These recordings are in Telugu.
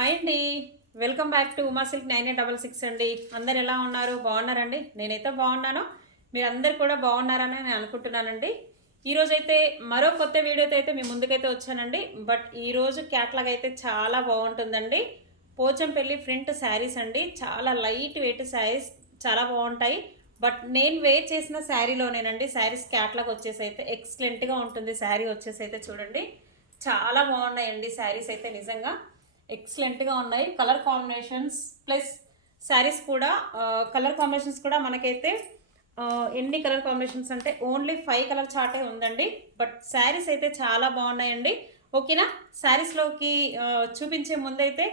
హాయ్ అండి. Welcome back to Uma silk nine eight double six అండి. అందరు ఎలా ఉన్నారు? బాగున్నారండి? నేనైతే బాగున్నాను. మీరందరు కూడా బాగున్నారని నేను అనుకుంటున్నానండి. ఈరోజు అయితే మరో కొత్త వీడియోతో అయితే మీ ముందుకైతే వచ్చానండి. బట్ ఈరోజు క్యాట్లాగ్ అయితే చాలా బాగుంటుందండి. పోచంపల్లి ప్రింట్ శారీస్ అండి. చాలా లైట్ వెయిట్ శారీస్ చాలా బాగుంటాయి. బట్ నేను వేర్ చేసిన శారీలోనేనండి. శారీస్ క్యాట్లాగ్ వచ్చేసి అయితే ఎక్సలెంట్గా ఉంటుంది. శారీ వచ్చేసి అయితే చూడండి. చాలా బాగున్నాయండి శారీస్ అయితే నిజంగా. ఎక్సలెంట్గా ఉన్నాయి. కలర్ కాంబినేషన్స్ ప్లస్ శారీస్ కూడా కలర్ కాంబినేషన్స్ కూడా మనకైతే ఎన్ని కలర్ కాంబినేషన్స్ అంటే ఓన్లీ ఫైవ్ కలర్ చార్టే ఉందండి. బట్ శారీస్ అయితే చాలా బాగున్నాయండి. ఓకేనా? శారీస్లోకి చూపించే ముందైతే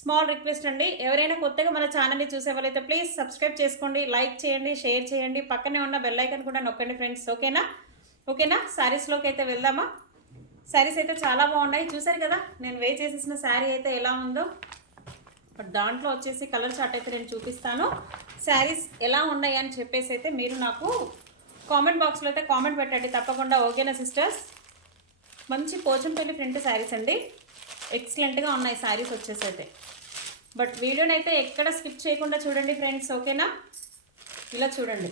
స్మాల్ రిక్వెస్ట్ అండి. ఎవరైనా కొత్తగా మన ఛానల్ని చూసే వాళ్ళైతే ప్లీజ్ సబ్స్క్రైబ్ చేసుకోండి లైక్ చేయండి షేర్ చేయండి. పక్కనే ఉన్న బెల్ ఐకన్ కూడా నొక్కండి ఫ్రెండ్స్. ఓకేనా? ఓకేనా? శారీస్లోకి అయితే వెళ్దామా? శారీస్ అయితే చాలా బాగున్నాయి. చూసారు కదా? నేను వే చేసేసిన శారీ అయితే ఎలా ఉందో. బట్ దాంట్లో వచ్చేసి కలర్ చార్ట్ అయితే నేను చూపిస్తాను. శారీస్ ఎలా ఉన్నాయి అని చెప్పేసి అయితే మీరు నాకు కామెంట్ బాక్స్లో అయితే కామెంట్ పెట్టండి. తప్పకుండా ఓకేనా సిస్టర్స్ మంచి పోచంపల్లి ప్రింట్ శారీస్ అండి. ఎక్సలెంట్గా ఉన్నాయి శారీస్ వచ్చేసి అయితే. బట్ వీడియోని అయితే ఎక్కడ స్కిప్ చేయకుండా చూడండి ఫ్రెండ్స్ ఓకేనా? ఇలా చూడండి.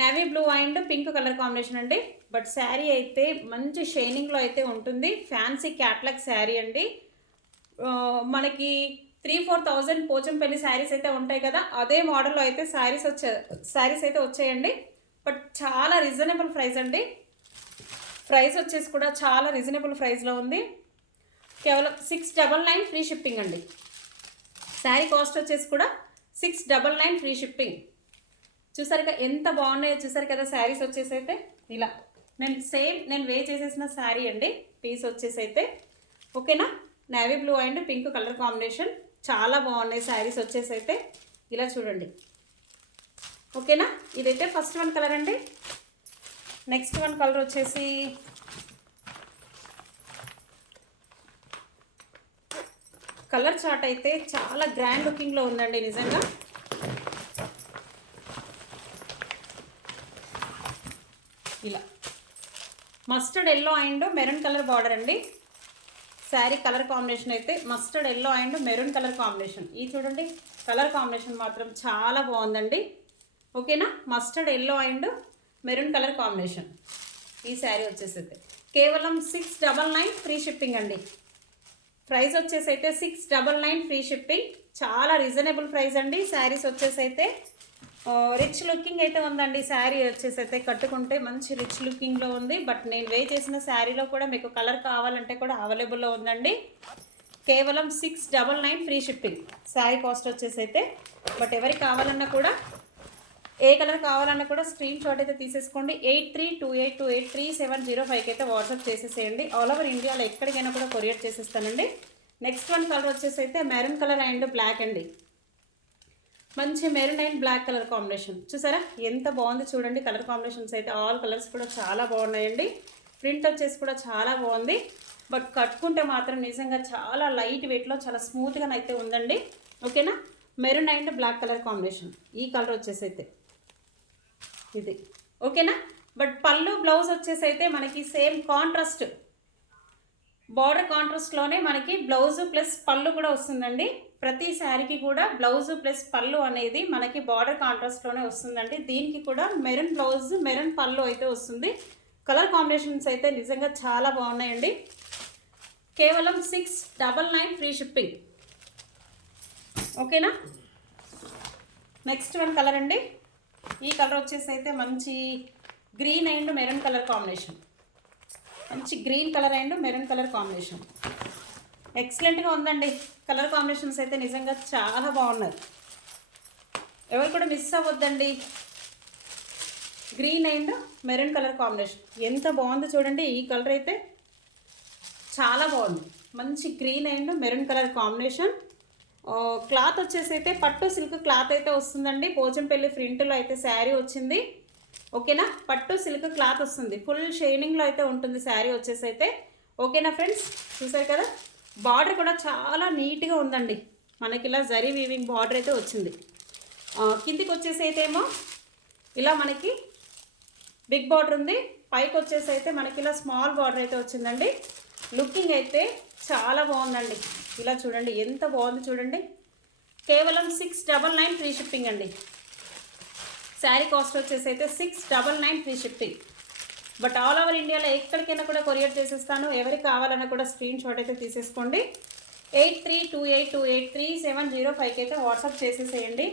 Navy blue and pink colour combination అండి. బట్ శారీ అయితే మంచి షైనింగ్లో అయితే ఉంటుంది. ఫ్యాన్సీ క్యాట్లాగ్ శారీ అండి. మనకి three four thousand Pochampally saris అయితే ఉంటాయి కదా. అదే మోడల్లో అయితే శారీస్ వచ్చే శారీస్ అయితే వచ్చాయండి. బట్ చాలా రీజనబుల్ ప్రైస్ అండి. ప్రైస్ వచ్చేసి కూడా చాలా రీజనబుల్ ప్రైస్లో ఉంది. కేవలం six double nine free shipping అండి. శారీ కాస్ట్ వచ్చేసి కూడా six double nine free shipping చూసారు కదా ఎంత బాగున్నాయో చూసారు కదా శారీస్ వచ్చేసి అయితే ఇలా. నేను సేమ్ నేను వే చేసేసిన శారీ అండి. పీస్ వచ్చేసి అయితే ఓకేనా? Navy blue and pink colour combination చాలా బాగున్నాయి శారీస్ వచ్చేసి అయితే ఇలా చూడండి. ఓకేనా? ఇదైతే ఫస్ట్ వన్ కలర్ అండి. నెక్స్ట్ వన్ కలర్ వచ్చేసి కలర్ చార్ట్ అయితే చాలా గ్రాండ్ లుకింగ్లో ఉందండి నిజంగా. ఇలా. Mustard yellow and maroon colour border అండి. శారీ కలర్ కాంబినేషన్ అయితే mustard yellow and maroon colour combination ఈ చూడండి కలర్ కాంబినేషన్ మాత్రం చాలా బాగుందండి. ఓకేనా? Mustard yellow and maroon colour combination ఈ శారీ వచ్చేసి అయితే కేవలం six double nine free shipping అండి. ప్రైస్ వచ్చేసి అయితే six double nine free shipping చాలా రీజనబుల్ ప్రైస్ అండి. శారీస్ వచ్చేసి అయితే రిచ్ లుకింగ్ అయితే ఉందండి. శారీ వచ్చేసి అయితే కట్టుకుంటే మంచి రిచ్ లుకింగ్లో ఉంది. బట్ నేను వే చేసిన శారీలో కూడా మీకు కలర్ కావాలంటే కూడా అవైలబుల్లో ఉందండి. కేవలం six double nine free shipping sari cost వచ్చేసి అయితే బట్ ఎవరికి కావాలన్నా కూడా ఏ కలర్ కావాలన్నా కూడా స్క్రీన్ షాట్ అయితే తీసేసుకోండి. Eight three two eight two eight three seven zero ఫైవ్కి అయితే వాట్సాప్ చేసేసేయండి. ఆల్ ఓవర్ ఇండియాలో ఎక్కడికైనా కూడా కొరియర్ చేసేస్తానండి. నెక్స్ట్ వన్ కలర్ వచ్చేసి అయితే మెరూన్ కలర్ అండ్ బ్లాక్ అండి. మంచి maroon and black colour combination. చూసారా? ఎంత బాగుంది చూడండి కలర్ కాంబినేషన్స్ అయితే. ఆల్ కలర్స్ కూడా చాలా బాగున్నాయండి. ప్రింట్ వచ్చేసి కూడా చాలా బాగుంది. బట్ కట్టుకుంటే మాత్రం నిజంగా చాలా లైట్ వెయిట్లో చాలా స్మూత్గా అయితే ఉందండి. ఓకేనా maroon and black colour combination. ఈ కలర్ వచ్చేసి అయితే ఇది. ఓకేనా బట్ పళ్ళు బ్లౌజ్ వచ్చేసి అయితే మనకి సేమ్ కాంట్రాస్ట్ బార్డర్ కాంట్రాస్ట్లోనే మనకి బ్లౌజు ప్లస్ పళ్ళు కూడా వస్తుందండి. ప్రతి శారీకి కూడా బ్లౌజ్ ప్లస్ పళ్ళు అనేది మనకి బార్డర్ కాంట్రాస్ట్లోనే వస్తుందండి. దీనికి కూడా మెరూన్ బ్లౌజ్ మెరూన్ పళ్ళు అయితే వస్తుంది. కలర్ కాంబినేషన్స్ అయితే నిజంగా చాలా బాగున్నాయండి. కేవలం six double nine free shipping ఓకేనా నెక్స్ట్ వన్ కలర్ అండి. ఈ కలర్ వచ్చేసి అయితే మంచి green and maroon colour combination మంచి green colour and maroon colour combination. ఎక్సలెంట్గా ఉందండి. కలర్ కాంబినేషన్స్ అయితే నిజంగా చాలా బాగున్నారు ఎవరు కూడా miss అవ్వద్దండి. Green and maroon colour combination ఎంత బాగుందో చూడండి. ఈ కలర్ అయితే చాలా బాగుంది. మంచి green and maroon colour combination cloth వచ్చేసి అయితే పట్టు సిల్క్ క్లాత్ అయితే వస్తుందండి. పోచంపల్లి ప్రింట్లో అయితే శారీ వచ్చింది. ఓకేనా? పట్టు సిల్క్ క్లాత్ వస్తుంది. ఫుల్ షైనింగ్లో అయితే ఉంటుంది శారీ వచ్చేసి అయితే. ఓకేనా ఫ్రెండ్స్? చూసారు కదా? బార్డర్ కూడా చాలా నీట్గా ఉందండి. మనకి ఇలా జరీ వీవింగ్ బార్డర్ అయితే వచ్చింది. కిందికి వచ్చేసి అయితే ఏమో ఇలా మనకి బిగ్ బార్డర్ ఉంది. పైకి వచ్చేసి అయితే మనకి ఇలా స్మాల్ బార్డర్ అయితే వచ్చిందండి. లుకింగ్ అయితే చాలా బాగుందండి. ఇలా చూడండి ఎంత బాగుంది చూడండి. కేవలం six double nine free shipping అండి. శారీ కాస్ట్ వచ్చేసి అయితే six double nine free shipping but all over ఇండియాలో ఎక్కడికైనా కూడా కొరియర్ చేసేస్తాను. ఎవరికి కావాలన్నా కూడా స్క్రీన్ షాట్ అయితే తీసేసుకోండి. Eight three two eight two eight three seven zero ఫైవ్కి అయితే వాట్సాప్ చేసేసేయండి.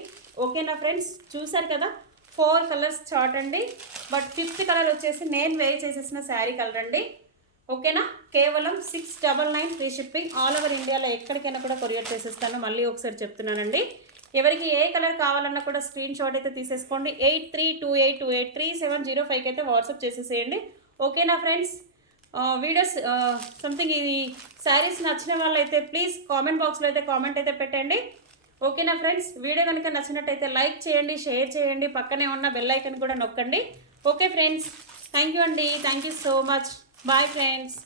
ఓకేనా ఫ్రెండ్స్? చూసారు కదా? ఫోర్ కలర్స్ చార్ట్ అండి. బట్ ఫిఫ్త్ కలర్ వచ్చేసి నేను వేర్ చేసేసిన శారీ కలర్ అండి. ఓకేనా? కేవలం six double nine free shipping all over ఇండియాలో ఎక్కడికైనా కూడా కొరియర్ చేసేస్తాను. మళ్ళీ ఒకసారి చెప్తున్నానండి. ఎవరికి ఏ కలర్ కావాలన్నా కూడా స్క్రీన్ షాట్ అయితే తీసేసుకోండి. Eight three two eight two eight three seven zero ఫైవ్కి అయితే వాట్సాప్ చేసేసేయండి. ఓకేనా ఫ్రెండ్స్ వీడియోస్ సంథింగ్ ఇది శారీస్ నచ్చిన వాళ్ళైతే ప్లీజ్ కామెంట్ బాక్స్లో అయితే కామెంట్ అయితే పెట్టండి. ఓకేనా ఫ్రెండ్స్ వీడియో కనుక నచ్చినట్టయితే లైక్ చేయండి షేర్ చేయండి పక్కనే ఉన్న బెల్ ఐకన్ కూడా నొక్కండి. ఓకే ఫ్రెండ్స్ థ్యాంక్ యూ అండి. Thank you so much bye friends